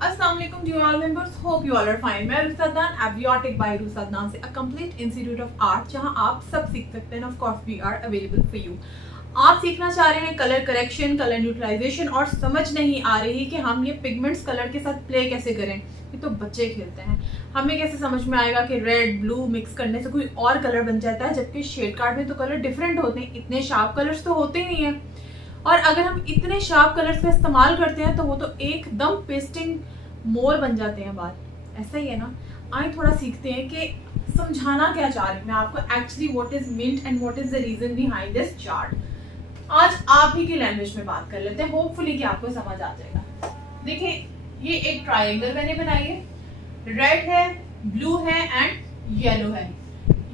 Assalamu alaikum to all members. Hope you all are fine. मैं रुसदान एवियोटिक bye रुसदान से, a complete institute of art जहां आप सब सीख सकते हैं. Of course we are available for you. आप सीखना चाह रहे हैं कलर करेक्शन, कलर न्यूट्रलाइजेशन और समझ नहीं आ रही कि हम ये पिगमेंट्स कलर के साथ प्ले कैसे करें. ये तो बच्चे खेलते हैं, हमें कैसे समझ में आएगा कि रेड ब्लू मिक्स करने से कोई और कलर बन जाता है, जबकि शेड कार्ड में तो कलर डिफरेंट होते हैं. इतने शार्प कलर्स तो होते ही नहीं है, और अगर हम इतने शार्प कलर्स का इस्तेमाल करते हैं तो वो तो एकदम पेस्टिंग मोर बन जाते हैं बाल. ऐसा ही है ना. आइए थोड़ा सीखते हैं कि समझाना क्या चाह रही हूँ मैं आपको, actually what is meant and what is the reason behind this chart. आज आप ही की लैंग्वेज में बात कर लेते हैं, होपफुली कि आपको समझ आ जाएगा. देखिए ये एक ट्रायंगल मैंने बनाई है, रेड है, ब्लू है एंड येलो है.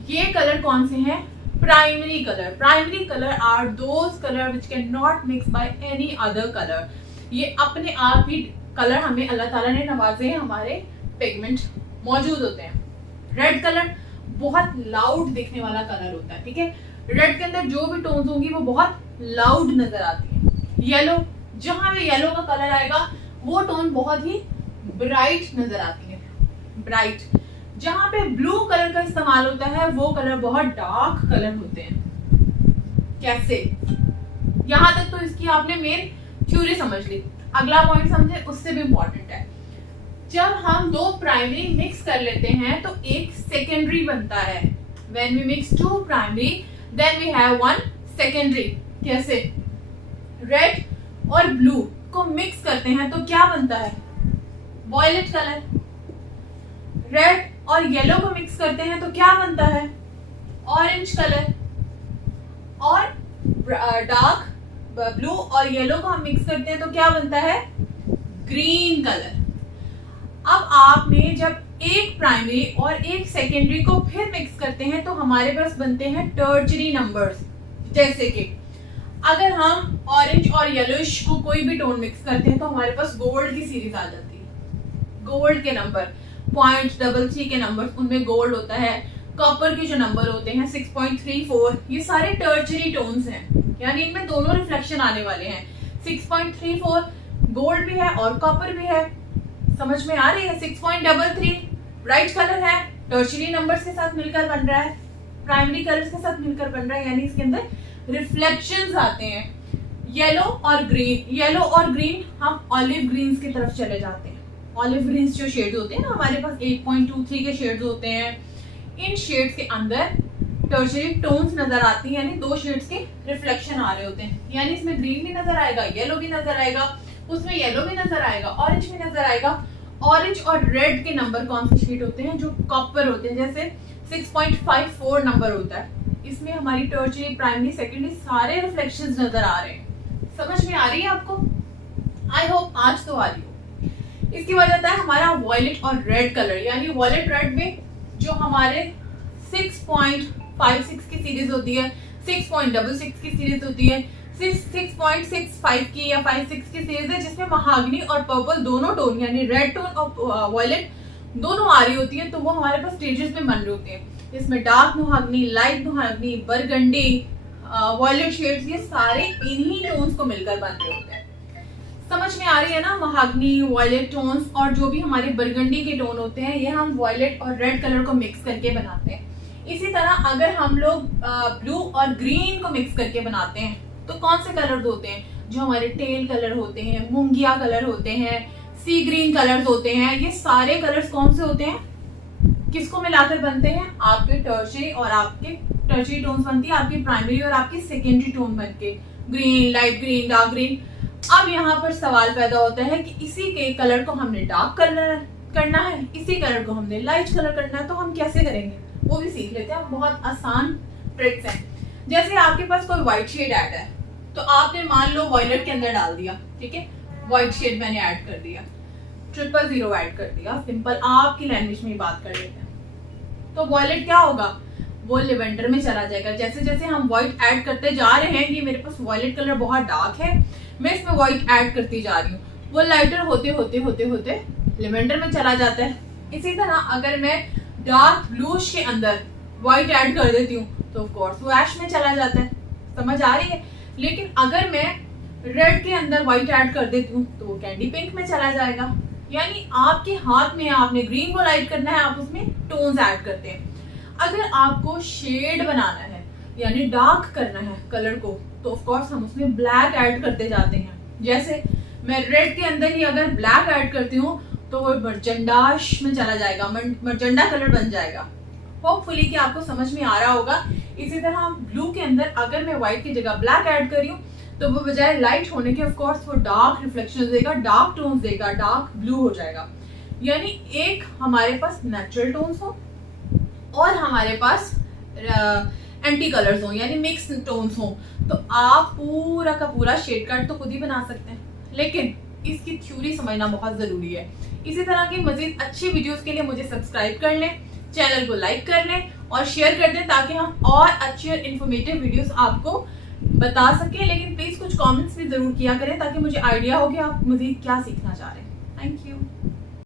ये कलर कौन से हैं? Primary colour. Primary colour are those colour which can not mix by any other colour. ये अपने आप ही कलर हमें अल्लाह ताला ने नवाजे हैं, हमारे पिगमेंट मौजूद होते हैं. रेड कलर बहुत लाउड दिखने वाला कलर होता है, ठीक है. रेड के अंदर जो भी टोन्स होंगी वो बहुत लाउड नजर आती है. येलो, जहां भी येलो का कलर आएगा वो टोन बहुत ही ब्राइट नजर आती है, ब्राइट. जहां पे ब्लू कलर का इस्तेमाल होता है वो कलर बहुत डार्क कलर होते हैं. कैसे? यहां तक तो इसकी आपने मेन थ्योरी समझ ली. अगला पॉइंट समझे, उससे भी इंपॉर्टेंट है. जब हम दो प्राइमरी मिक्स कर लेते हैं तो एक सेकेंडरी बनता है. When we mix two primary then we have one secondary. कैसे? रेड और ब्लू को मिक्स करते हैं तो क्या बनता है? Violet colour. रेड और येलो को मिक्स करते हैं तो क्या बनता है? Orange colour. और डार्क ब्लू और येलो को हम मिक्स करते हैं तो क्या बनता है? Green colour. अब आपने जब एक प्राइमरी और एक सेकेंडरी को फिर मिक्स करते हैं तो हमारे पास बनते हैं टर्शरी नंबर्स. जैसे कि अगर हम ऑरेंज और येलोइश को कोई भी टोन मिक्स करते हैं तो हमारे पास गोल्ड की सीरीज आ जाती है. गोल्ड के नंबर 0.33 के नंबर, उनमें गोल्ड होता है. कॉपर के जो नंबर होते हैं 6.34, ये सारे टर्शरी टोन्स हैं, यानी इनमें दोनों रिफ्लेक्शन आने वाले हैं. 6.34 गोल्ड भी है और कॉपर भी है. समझ में आ रही है? 6.33 ब्राइट कलर है, टर्शरी नंबर्स के साथ मिलकर बन रहा है, प्राइमरी कलर्स के साथ मिलकर बन रहा है, यानी इसके अंदर रिफ्लेक्शंस आते हैं. येलो और ग्रीन, येलो और ग्रीन हम ऑलिव ग्रीन्स की तरफ चले जाते हैं. ऑलिव ग्रीन्स जो शेड्स होते हैं ना, हमारे पास 8.23 के शेड्स होते हैं. इन शेड्स के अंदर टर्शरी टोन्स नजर आती हैं, यानी दो शेड्स के रिफ्लेक्शन आ रहे होते हैं. यानी इसमें ग्रीन भी नजर आएगा, येलो भी नजर आएगा, उसमें येलो भी नजर आएगा, ऑरेंज भी नजर आएगा. ऑरेंज और रेड के नंबर कौन से शेड होते हैं? जो कॉपर होते हैं. जैसे 6.54 नंबर होता है, इसमें हमारी टर्शरी, प्राइमरी, सेकेंडरी सारे रिफ्लेक्शंस नजर आ रहे हैं. समझ में आ रही है आपको? आई होप आज तो आ रही हो. इसके बाद आता है हमारा वॉयलेट और रेड कलर. यानी वॉयलेट रेड में जो हमारे 6.56 की सीरीज होती है, 6.66 की सीरीज होती है, 6.65 की या 56 की सीरीज है, जिसमें महागनी और पर्पल दोनों टोन, यानी रेड टोन और वॉयलेट दोनों आ रही होती है. तो वो हमारे पास स्टेजेस में बन रही होती है. इसमें dark mahogany, light mahogany, burgundy, violet shades, ये सारे इन्हीं टोन्स को मिलकर बन रहे होते हैं. समझ में आ रही है ना? महागनी, वॉयलेट टोन्स और जो भी हमारे बरगंडी के टोन होते हैं, ये हम वॉयलेट और रेड कलर को मिक्स करके बनाते हैं. इसी तरह अगर हम लोग ब्लू और ग्रीन को मिक्स करके बनाते हैं तो कौन से कलर्स होते हैं? जो हमारे टेल कलर होते हैं, मूंगिया कलर होते हैं, सी ग्रीन कलर्स होते हैं. ये सारे कलर्स कौन से होते हैं? किसको मिलाकर बनते हैं? आपके टर्शरी और आपके टर्शरी टोन्स बनती है, आपकी प्राइमरी और आपकी सेकेंडरी टोन बनके, green, light green, dark green. अब यहाँ पर सवाल पैदा होता है कि इसी के कलर को हमने डार्क कलर करना है, इसी कलर को हमने लाइट कलर करना है, तो हम कैसे करेंगे वो भी सीख लेते हैं. बहुत आसान ट्रिक्स हैं. जैसे आपके पास कोई व्हाइट शेड ऐड है तो आपने मान लो वॉयलेट के अंदर डाल दिया, ठीक है. व्हाइट शेड मैंने ऐड कर दिया, 000 ऐड कर दिया. सिंपल आपकी लैंग्वेज में ही बात कर लेते हैं. तो वॉयलेट क्या होगा? वो लेवेंडर में चला जाएगा. जैसे जैसे हम व्हाइट ऐड करते जा रहे हैं, ये मेरे पास वॉयलेट कलर बहुत डार्क है, मैं इसमें व्हाइट ऐड करती जा रही हूँ, वो लाइटर होते होते होते होते लेवेंडर में चला जाता है. इसी तरह अगर मैं डार्क ब्लूश के अंदर व्हाइट ऐड कर देती हूँ तो ऑफ कोर्स वो ऐश में चला जाता है. समझ आ रही है? लेकिन अगर मैं रेड के अंदर व्हाइट ऐड कर देती हूँ तो वो कैंडी पिंक में चला जाएगा. यानी आपके हाथ में आपने ग्रीन को लाइट करना है, आप उसमें टोन्स ऐड करते हैं। अगर आपको शेड बनाना है यानी डार्क करना है कलर को, तो ऑफ कोर्स हम उसमें ब्लैक ऐड करते जाते हैं। जैसे मैं रेड के अंदर ही अगर ब्लैक ऐड करती हूँ तो वो मर्जेंडाश में चला जाएगा, मर्जेंडा कलर बन जाएगा। होपफुली कि आपको समझ में आ रहा होगा। इसी तरह ब्लू के अंदर अगर मैं व्हाइट की जगह ब्लैक ऐड कर रही हूँ तो वो बजाय लाइट होने के ऑफ कोर्स वो डार्क रिफ्लेक्शन देगा, डार्क टोन्स देगा, डार्क ब्लू हो जाएगा। यानी एक हमारे पास नेचुरल टोन्स हो और हमारे पास एंटी कलर्स हो यानी मिक्स टोन्स हो, तो आप पूरा का पूरा शेड कार्ड तो खुद ही बना सकते हैं, लेकिन इसकी थ्योरी समझना बहुत जरूरी है। इसी तरह की मजीद अच्छी वीडियोस के लिए मुझे सब्सक्राइब कर लें, चैनल को लाइक कर लें और शेयर कर दें ताकि हम और अच्छी और इन्फॉर्मेटिव वीडियोस आपको बता सकें। लेकिन प्लीज कुछ कमेंट्स भी जरूर किया करें ताकि मुझे आइडिया हो कि आप मजीद क्या सीखना चाह रहे हैं। Thank you.